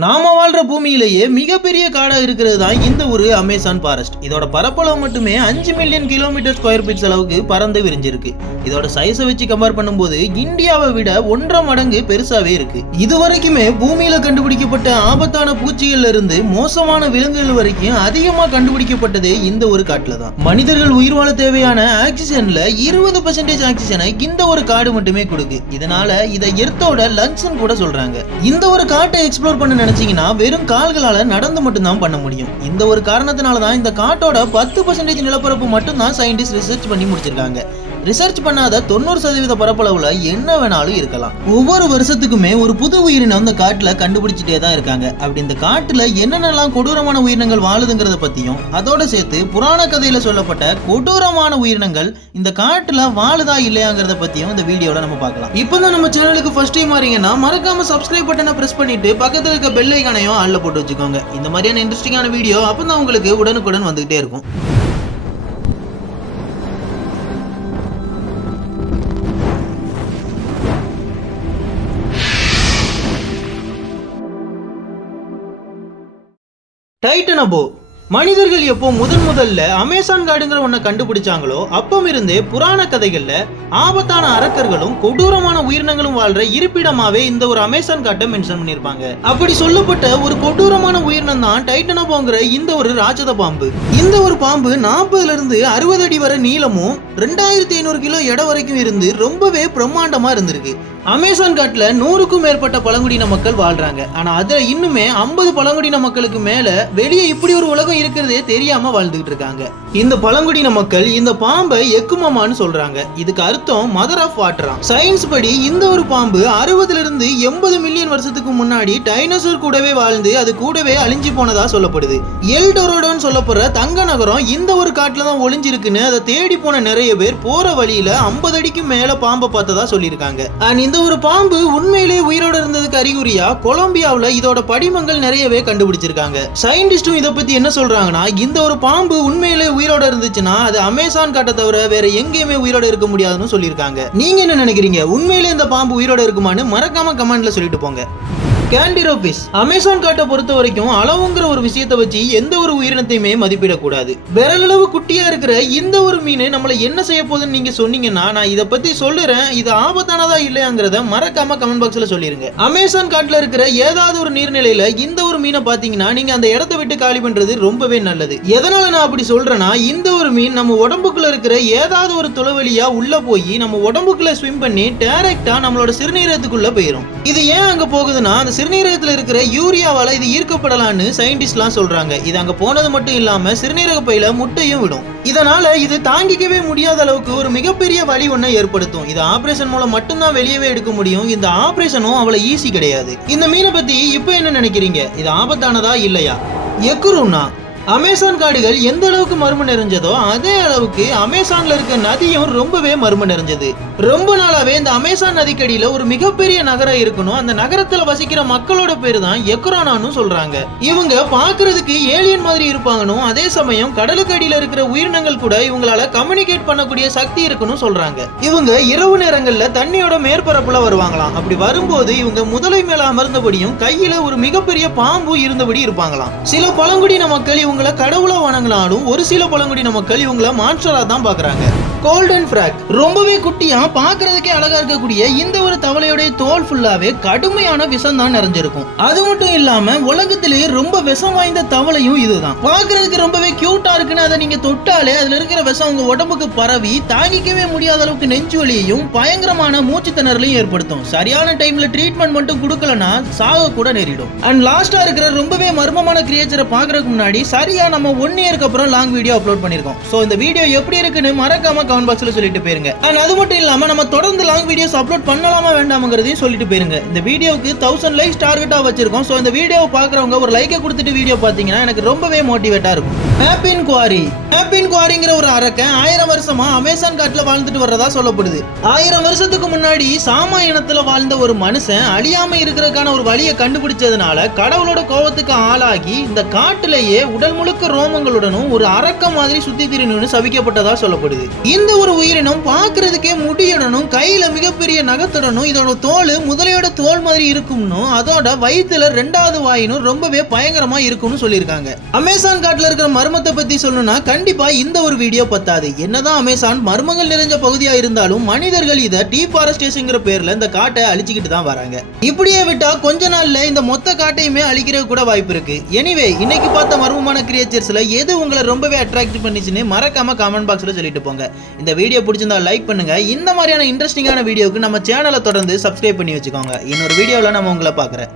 நாம வாழ்ற பூமியிலேயே மிகப்பெரிய காடா இருக்கிறது தான் இந்த ஒரு அமேசான் ஃபாரஸ்ட். இதோட பரப்பளவு மட்டுமே 5 மில்லியன் கிலோமீட்டர் ஸ்கொயர் ஃபீட்ஸ் அளவுக்கு பறந்து விரிஞ்சிருக்கு. இதோட சைஸை வச்சு கம்பேர் பண்ணும்போது இந்தியாவை விட 1.5 மடங்கு பெருசாவே இருக்கு. இது வரைக்குமே பூமியில கண்டுபிடிக்கப்பட்ட ஆபத்தான பூச்சிகள்ல இருந்து மோசமான விலங்குகள் வரைக்கும் அதிகமா கண்டுபிடிக்கப்பட்டது இந்த ஒரு காட்டுல தான். மனிதர்கள் உயிர் வாழ தேவையான ஆக்சிஜன்ல 20% ஆக்சிஜனை இந்த ஒரு காடு மட்டுமே கொடுக்கு. இதனால இதை எர்த்தோட லங்ஸ்னு கூட சொல்றாங்க. இந்த ஒரு காட்டை எக்ஸ்ப்ளோர் பண்ண நினைச்சீங்கன்னா வெறும் கால்களால நடந்து மட்டும்தான் பண்ண முடியும். இந்த ஒரு காரணத்தினாலதான் இந்த காட்டோட 10% நிலப்பரப்பு மட்டும்தான் சயின்டிஸ்ட் ரிசர்ச் பண்ணி முடிச்சிருக்காங்க. ரிசர்ச் பண்ணாத 90% பரப்பளவுல என்ன வேணாலும் இருக்கலாம். ஒவ்வொரு வருஷத்துக்குமே ஒரு புது உயிரினம் இந்த காட்டுல கண்டுபிடிச்சிட்டே தான் இருக்காங்க. அப்படி இந்த காட்டுல என்னென்னலாம் கொடூரமான உயிரினங்கள் வாழுதுங்கிறத பத்தியும் அதோட சேர்த்து புராண கதையில சொல்லப்பட்ட கொடூரமான உயிரினங்கள் இந்த காட்டுல வாழுதா இல்லையாங்கிறத பத்தியும் இந்த வீடியோல நம்ம பார்க்கலாம். இப்பதான் நம்ம சேனலுக்கு ஃபர்ஸ்ட் டைம் வரீங்கன்னா மறக்காம சப்ஸ்கிரைப் பட்டனை பிரஸ் பண்ணிட்டு பக்கத்துல இருக்க பெல் ஐகானையும் ஆல்ல போட்டு வச்சுக்கோங்க. இந்த மாதிரியான இன்ட்ரெஸ்டிங்கான வீடியோ அப்பதான் உங்களுக்கு உடனுக்குடன் வந்துகிட்டே இருக்கும். டைட்டனபோ. மனிதர்கள் எப்போ முதல்ல அமேசான் காடுங்கிற ஒன்ன கண்டுபிடிச்சாங்களோ அப்பம் இருந்தே புராண கதைகள்ல ஆபத்தான அரக்கர்களும் கொடூரமான உயிரினங்களும் வாழ்ற இருப்பிடமாவே இந்த ஒரு அமேசான் காட்டை மென்ஷன் பண்ணிருப்பாங்க. அப்படி சொல்லப்பட்ட ஒரு கொடூரமான உயிரினம் தான் டைட்டனபோங்கிற இந்த ஒரு ராட்சத பாம்பு. இந்த ஒரு பாம்பு 40 இருந்து 60 அடி வரை நீளமும் 2500 கிலோ எடை வரைக்கும் இருந்து ரொம்பவே பிரம்மாண்டமா இருந்திருக்கு. அமேசான் காட்டுல 100க்கும் மேற்பட்ட பழங்குடியின மக்கள் வாழ்றாங்க. ஆனா அதுல இன்னுமே 50 பழங்குடியின மக்களுக்கு மேல வெளியே இப்படி ஒரு உலகம் இருக்கிறதே தெரியாம வாழ்ந்துகிட்டு இருக்காங்க. இந்த பழங்குடியின மக்கள் இந்த பாம்பை எக்குமாமான்னு சொல்றாங்க. இதுக்கு அர்த்தம் மதர் ஆஃப் வாட்டரா. சயின்ஸ் படி இந்த ஒரு பாம்பு 60 இருந்து 80 மில்லியன் வருஷத்துக்கு முன்னாடி டைனோசர் கூடவே வாழ்ந்து அது கூடவே அழிஞ்சு போனதா சொல்லப்படுது. எல்டோரோடோன்னு சொல்லப்படுற தங்க நகரம் இந்த ஒரு காட்டுல தான் ஒளிஞ்சிருக்குன்னு அதை தேடி போன நிறைய பேர் போற வழியில 50 அடிக்கு மேல பாம்பை பார்த்ததா சொல்லியிருக்காங்க. இந்த ஒரு பாம்பு உண்மையிலே உயிரோட இருந்ததுக்கு அறிகுறியா கொலம்பியாவுல இதோட படிமங்கள் நிறையவே கண்டுபிடிச்சிருக்காங்க. சயின்டிஸ்டும் இதை பத்தி என்ன சொல்றாங்கன்னா, இந்த ஒரு பாம்பு உண்மையிலே உயிரோட இருந்துச்சுன்னா அது அமேசான் காட்டை தவிர வேற எங்கேயுமே உயிரோட இருக்க முடியாதுன்னு சொல்லியிருக்காங்க. நீங்க என்ன நினைக்கிறீங்க? உண்மையிலே இந்த பாம்பு உயிரோட இருக்குமான்னு மறக்காம கமெண்ட்ல சொல்லிட்டு போங்க. கேண்டிரோபிஸ். அமேசான் காட்டை பொறுத்த வரைக்கும் அளவுங்கிற ஒரு விஷயத்தை வச்சு எந்த ஒரு உயிரினத்தையுமே மதிப்பிடக்கூடாது. விரலளவு குட்டியா இருக்கிற இந்த ஒரு மீன் நம்மள என்ன செய்ய போகுதுன்னு நீங்க சொன்னீங்கன்னா நான் இதை பத்தி சொல்லுறேன். இது ஆபத்தானதா இல்லையாங்கிறத மறக்காம கமெண்ட் பாக்ஸ்ல சொல்லிருங்க. அமேசான் காட்டுல இருக்கிற ஏதாவது ஒரு நீர்நிலையில இந்த ஒரு மீனை பாத்தீங்கன்னா நீங்க அந்த இடத்தை விட்டு காலி பண்றது ரொம்பவே நல்லது. எதனால நான் அப்படி சொல்றேன்னா, இந்த ஒரு மீன் நம்ம உடம்புக்குள்ள இருக்கிற ஏதாவது ஒரு துளவழியா உள்ள போய் நம்ம உடம்புக்குள்ள ஸ்விம் பண்ணி டைரக்டா நம்மளோட சிறுநீரகத்துக்குள்ள போயிடும். இது ஏன் அங்க போகுதுன்னா, அந்த சிறுநீரகத்துல இருக்கிற யூரியாவால இது ஈர்க்கப்படலான்னு சயின்டிஸ்ட்லாம் சொல்றாங்க. இது அங்க போனது மட்டும் இல்லாம சிறுநீரக பையில முட்டையும் விடும். இதனால இது தாங்கிக்கவே முடியாத அளவுக்கு ஒரு மிகப்பெரிய வலி ஒன்றை ஏற்படுத்தும். இது ஆபரேஷன் மூலம் மட்டும்தான் வெளியவே எடுக்க முடியும். இந்த ஆபரேஷனும் அவ்வளவு ஈஸி கிடையாது. இந்த மீனை பத்தி இப்ப என்ன நினைக்கிறீங்க? இது ஆபத்தானதா இல்லையா? எக்குருனா. அமேசான் காடுகள் எந்த அளவுக்கு மர்மம் நிறைஞ்சதோ அதே அளவுக்கு அமேசான்ல இருக்க நதியும் ரொம்பவே மர்மம் நிறைஞ்சது. ரொம்ப நாளாவே இந்த அமேசான் நதிக்கடியில ஒரு மிகப்பெரிய நகரம் இருக்கணும். அந்த நகரத்துல வசிக்கிற மக்களோட பேரு தான் எக்குரானான்னு சொல்றாங்க. இவங்க பாக்குறதுக்கு ஏலியன் மாதிரி இருப்பாங்கன்னு, அதே சமயம் கடலுக்கு அடியில இருக்கிற உயிரினங்கள் கூட இவங்களால கம்யூனிகேட் பண்ணக்கூடிய சக்தி இருக்குன்னு சொல்றாங்க. இவங்க இரவு நேரங்கள்ல தண்ணியோட மேற்பரப்புல வருவாங்களாம். அப்படி வரும்போது இவங்க முதலை மேல அமர்ந்தபடியும் கையில ஒரு மிகப்பெரிய பாம்பு இருந்தபடி இருப்பாங்களாம். சில பழங்குடியின மக்கள் இவங்களை கடவுளா வணங்கினாலும் ஒரு சில பழங்குடியின மக்கள் இவங்களை மான்ஸ்டரா தான் பாக்குறாங்க. Golden frock. ரொம்பவே குட்டியா பாக்குறதுக்கே அழகா இருக்கக்கூடிய இந்த ஒரு தவளையோட தோல் ஃபுல்லாவே கடுமையான விஷம் தான் நிறைஞ்சிருக்கும். அது மட்டும் இல்லாம உலகத்திலேயே ரொம்ப விஷம் வாய்ந்த தவளையும் இதுதான். பாக்குறதுக்கு ரொம்பவே கியூட்டா இருக்குன்னு அதை நீங்க தொட்டாலே அதுல இருக்கிற விஷம் உங்க உடம்புக்கு பரவி தாங்கிக்கவே முடியாத அளவுக்கு நெஞ்சு வலியையும் பயங்கரமான மூச்சு திணறலையும் ஏற்படுத்தும். சரியான டைம்ல ட்ரீட்மெண்ட் மட்டும் கொடுக்கலனா சாக கூட நேரிடும். அண்ட் லாஸ்டா இருக்கிற ரொம்பவே மர்மமான கிரியேச்சரை பாக்குறதுக்கு முன்னாடி சரியா நம்ம 1 இயருக்கு அப்புறம் லாங் வீடியோ அப்லோட் பண்ணிருக்கோம். சோ இந்த வீடியோ எப்படி இருக்குன்னு மறக்காம கமெண்ட் பாக்ஸ்ல சொல்லிட்டு போயிருங்க. அண்ட் அது மட்டும் இல்லாம நம்ம தொடர்ந்து லாங் வீடியோஸ் அப்லோட் பண்ணலாமா வேண்டாம்ங்கறதையும் சொல்லிட்டு போயிருங்க. இந்த வீடியோக்கு 1000 லைக்ஸ் டார்கெட்டா வச்சிருக்கோம். சோ இந்த வீடியோவை பாக்குறவங்க ஒரு லைக்கை கொடுத்துட்டு வீடியோ பாத்தீங்கன்னா எனக்கு ரொம்பவே மோட்டிவேட்டா இருக்கும். ஹேப்பின் குவாரிங்கிற ஒரு அரக்கன் 1000 வருஷமா அமேசான் காட்டுல வாழ்ந்துட்டு வர்றதா சொல்லப்படுது. 1000 வருஷத்துக்கு முன்னாடி சாமா இனத்துல வாழ்ந்த ஒரு மனுஷன் அழியாம இருக்கிறதுக்கான ஒரு வழியை கண்டுபிடிச்சதுனால கடவுளோட கோபத்துக்கு ஆளாகி இந்த காட்டுலயே உடல் முழுக்க ரோமங்களுடனும் ஒரு அரக்க மாதிரி சுத்தி திரிணும்னு சபிக்கப்பட்டதா சொல்லப்படுது. இந்த ஒரு உயிரினம் பாக்குறதுக்கே முடியுடனும் கையில மிகப்பெரிய நகத்துடனும் இதோட தோல் முதலையோட தோல் மாதிரி இருக்கும்னு அதோட வயிற்றுல 2வது வாயினும் ரொம்பவே பயங்கரமா இருக்கும்னு சொல்லியிருக்காங்க. அமேசான் காட்டுல இருக்கிற மர்மத்தை பத்தி சொல்லணும்னா கண்டிப்பா இந்த ஒரு வீடியோ பத்தாது. என்னதான் அமேசான் மர்மங்கள் நிறைஞ்ச பகுதியா இருந்தாலும் மனிதர்கள் இதை டீஃபாரஸ்டேஷன்ங்கிற பேர்ல இந்த காட்டை அழிச்சுக்கிட்டு தான் வராங்க. இப்படியே விட்டா கொஞ்ச நாள்ல இந்த மொத்த காட்டையுமே அழிக்கிறது கூட வாய்ப்பு இருக்கு. எனிவே இன்னைக்கு பார்த்த மர்மமான கிரியேச்சர்ஸ்ல எது உங்களை ரொம்பவே அட்ராக்ட் பண்ணிச்சுன்னு மறக்காம கமெண்ட் பாக்ஸ்ல சொல்லிட்டு போங்க. இந்த வீடியோ பிடிச்சிருந்தா லைக் பண்ணுங்க. இந்த மாதிரியான இன்ட்ரெஸ்டிங்கான வீடியோக்கு நம்ம சேனலை தொடர்ந்து சப்ஸ்கிரைப் பண்ணி வச்சுக்கோங்க. இன்னொரு வீடியோல நம்ம உங்களை பார்க்குறேன்.